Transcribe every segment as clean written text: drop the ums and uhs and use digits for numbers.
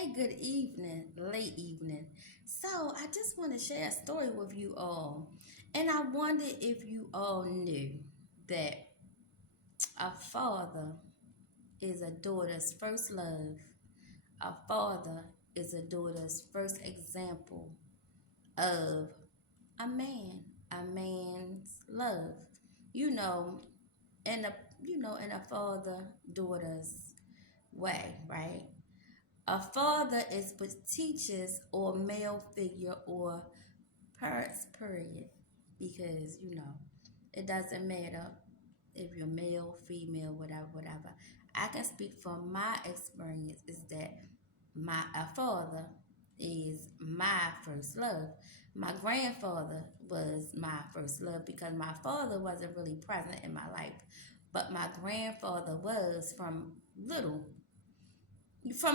Hey, good evening, late evening. So, I just want to share a story with you all. And I wondered if you all knew that a father is a daughter's first love, a father is a daughter's first example of a man, a man's love. You know, in a in a father daughter's way, right? A father is what teaches or male figure or parents, period. Because, it doesn't matter if you're male, female, whatever, whatever. I can speak from my experience is that my a father is my first love. My grandfather was my first love because my father wasn't really present in my life. But my grandfather was from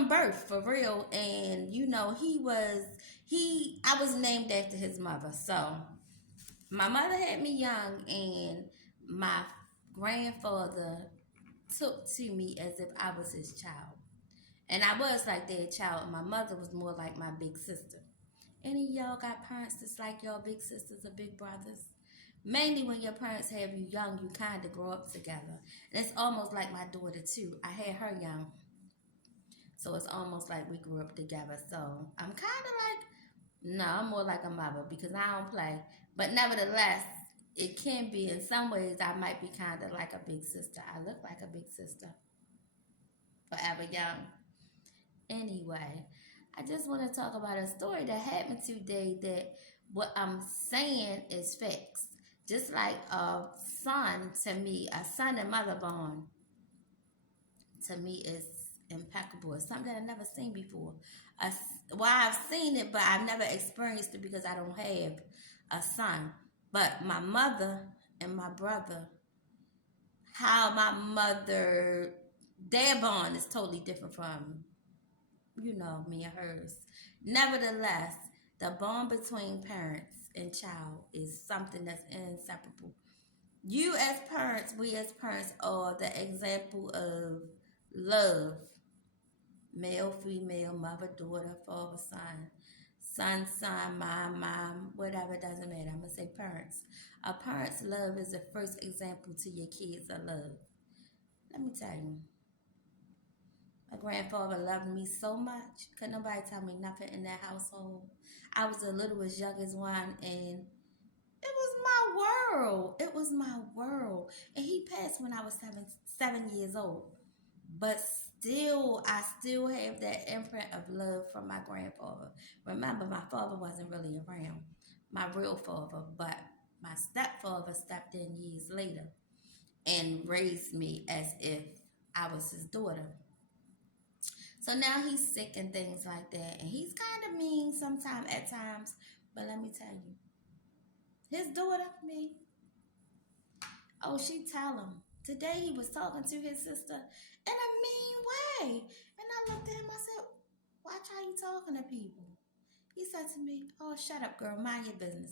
birth for real, and he I was named after his mother. So my mother had me young, and my grandfather took to me as if I was his child, and I was like their child, and my mother was more like my big sister. Any of y'all got parents that's like y'all big sisters or big brothers? Mainly when your parents have you young, you kind of grow up together. And it's almost like my daughter too. I had her young, so it's almost like we grew up together. So I'm kind of like, no, I'm more like a mother because I don't play. But nevertheless, it can be in some ways I might be kind of like a big sister. I look like a big sister, forever young. Anyway, I just want to talk about a story that happened today that what I'm saying is facts. Just like a son to me, a son and mother bond to me is impeccable. It's something that I've never seen before. I, well, I've seen it, but I've never experienced it because I don't have a son. But my mother and my brother, how my mother, their bond is totally different from, me and hers. Nevertheless, the bond between parents and child is something that's inseparable. You as parents, we as parents are the example of love, male, female, mother, daughter, father, son, mom, whatever, doesn't matter. I'm going to say parents. A parent's love is the first example to your kids of love. Let me tell you, my grandfather loved me so much. Couldn't nobody tell me nothing in that household. I was the littlest, youngest one, and it was my world. It was my world. And he passed when I was 7 years old. But still, I still have that imprint of love from my grandfather. Remember, my father wasn't really around, my real father, but my stepfather stepped in years later and raised me as if I was his daughter. So now he's sick and things like that. And he's kind of mean sometimes at times. But let me tell you, his daughter, me, oh, she tell him. Today he was talking to his sister in a mean way. And I looked at him, I said, watch how you talking to people. He said to me, oh, shut up, girl, mind your business.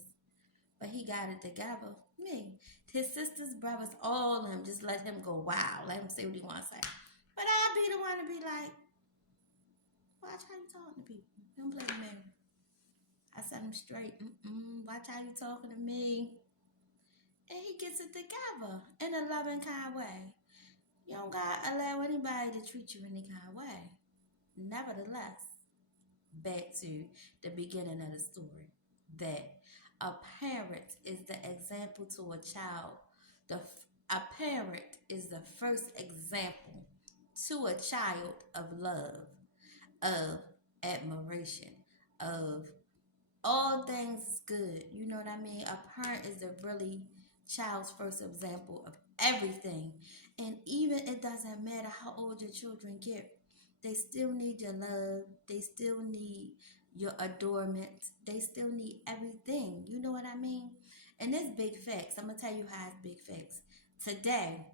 But he got it together. Me. His sisters, brothers, all of them, just let him go wild. Let him say what he wants to say. But I'll be the one to be like, watch how you talking to people. Don't blame me. I set him straight. Watch how you talking to me. And he gets it together in a loving kind way. You don't gotta allow anybody to treat you any kind of way. Nevertheless, back to the beginning of the story, that a parent is the example to a child. A parent is the first example to a child of love, of admiration, of all things good. You know what I mean? A parent is the really child's first example of everything. And even it doesn't matter how old your children get, they still need your love. They still need your adornment. They still need everything. You know what I mean? And it's big facts. I'm gonna tell you how it's big facts. Today,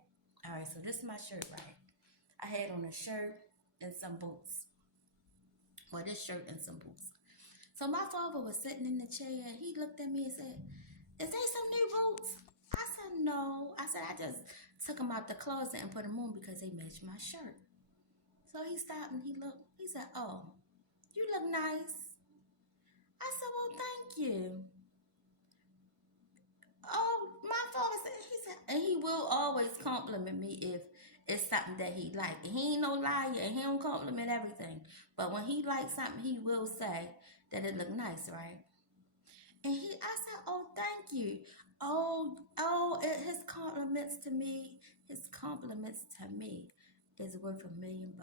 all right, so this is my shirt, right? I had on a shirt and some boots. Or this shirt and some boots. So my father was sitting in the chair and he looked at me and said, is they some new boots? I said, no. I said, I just took them out the closet and put them on because they matched my shirt. So he stopped and he looked. He said, oh. You look nice. I said, well, thank you. Oh, my father said, he said, and he will always compliment me if it's something that he like. And he ain't no liar, and he don't compliment everything. But when he likes something, he will say that it look nice, right? And I said, oh, thank you. His compliments to me, is worth $1,000,000.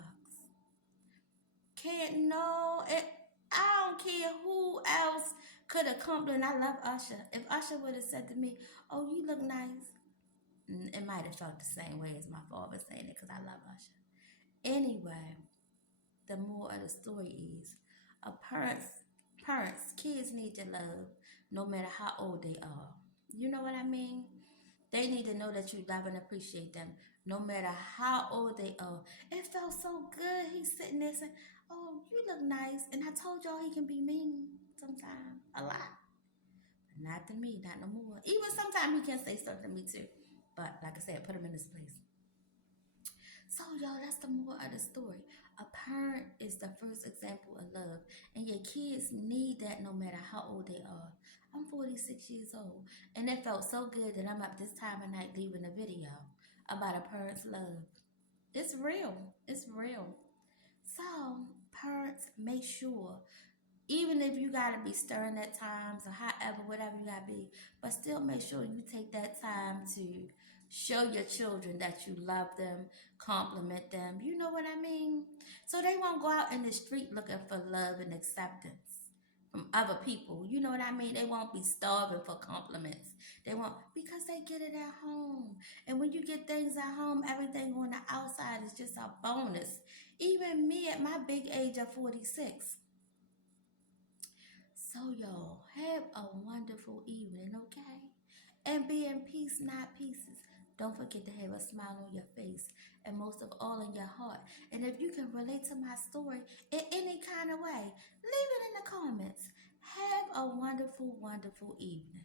Can't know it. I don't care who else could have complimented. I love Usher. If Usher would have said to me, "Oh, you look nice," it might have felt the same way as my father saying it because I love Usher. Anyway, the moral of the story is, a kids need your love no matter how old they are. You know what I mean? They need to know that you love and appreciate them no matter how old they are. It felt so good. He's sitting there saying, "Oh, you look nice." And I told y'all he can be mean sometimes, a lot. But not to me, not no more. Even sometimes he can say stuff to me too. But like I said, put him in his place. So, y'all, that's the moral of the story. A parent is the first example of love, and your kids need that no matter how old they are. I'm 46 years old, and it felt so good that I'm up this time of night leaving a video about a parent's love. It's real. It's real. So, parents, make sure, even if you gotta be stern at times or however, whatever you gotta be, but still make sure you take that time to show your children that you love them, compliment them. You know what I mean? So they won't go out in the street looking for love and acceptance from other people. You know what I mean? They won't be starving for compliments. They won't, because they get it at home. And when you get things at home, everything on the outside is just a bonus. Even me at my big age of 46. So, y'all, have a wonderful evening, okay? And be in peace, not pieces. Don't forget to have a smile on your face and most of all in your heart. And if you can relate to my story in any kind of way, leave it in the comments. Have a wonderful, wonderful evening.